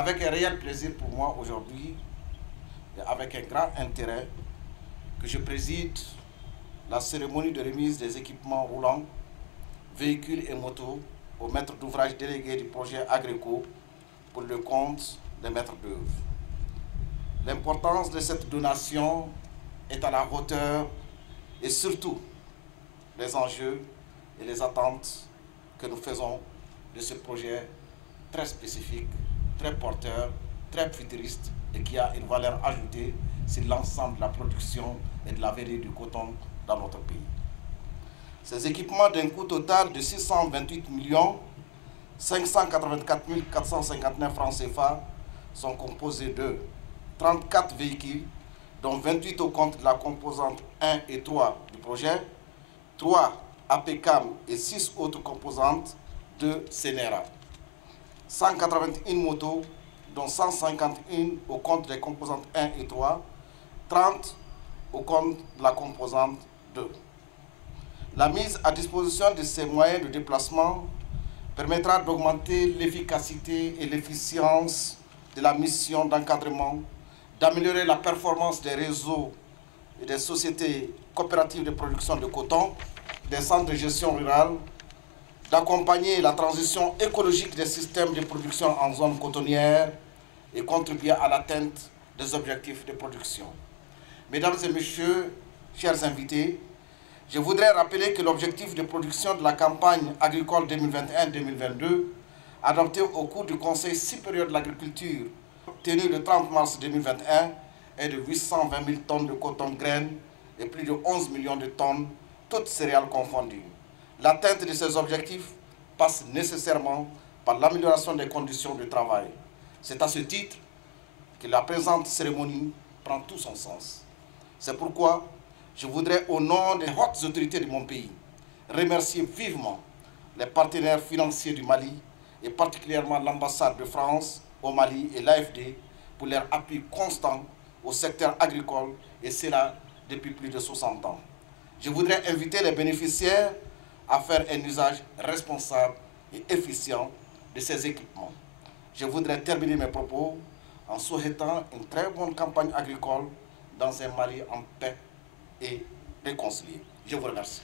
avec un réel plaisir pour moi aujourd'hui et avec un grand intérêt que je préside la cérémonie de remise des équipements roulants, véhicules et motos aux maîtres d'ouvrage délégués du projet Agreco pour le compte des maîtres d'œuvre. L'importance de cette donation est à la hauteur et surtout les enjeux et les attentes que nous faisons de ce projet très spécifique, très porteur, très futuriste et qui a une valeur ajoutée sur l'ensemble de la production et de la verrerie du coton dans notre pays. Ces équipements d'un coût total de 628 584 459 francs CFA sont composés de 34 véhicules, dont 28 au compte de la composante 1 et 3 du projet, 3 APCAM et 6 autres composantes de CNRA. 181 motos, dont 151 au compte des composantes 1 et 3, 30 au compte de la composante 2. La mise à disposition de ces moyens de déplacement permettra d'augmenter l'efficacité et l'efficience de la mission d'encadrement, d'améliorer la performance des réseaux et des sociétés coopératives de production de coton, des centres de gestion rurale, d'accompagner la transition écologique des systèmes de production en zone cotonnière et contribuer à l'atteinte des objectifs de production. Mesdames et messieurs, chers invités, je voudrais rappeler que l'objectif de production de la campagne agricole 2021-2022, adopté au cours du Conseil supérieur de l'agriculture, tenu le 30 mars 2021, est de 820 000 tonnes de coton graines et plus de 11 millions de tonnes, toutes céréales confondues. L'atteinte de ces objectifs passe nécessairement par l'amélioration des conditions de travail. C'est à ce titre que la présente cérémonie prend tout son sens. C'est pourquoi je voudrais, au nom des hautes autorités de mon pays, remercier vivement les partenaires financiers du Mali et particulièrement l'ambassade de France au Mali et l'AFD pour leur appui constant au secteur agricole et cela depuis plus de 60 ans. Je voudrais inviter les bénéficiaires à faire un usage responsable et efficient de ces équipements. Je voudrais terminer mes propos en souhaitant une très bonne campagne agricole dans un Mali en paix et réconcilié. Je vous remercie.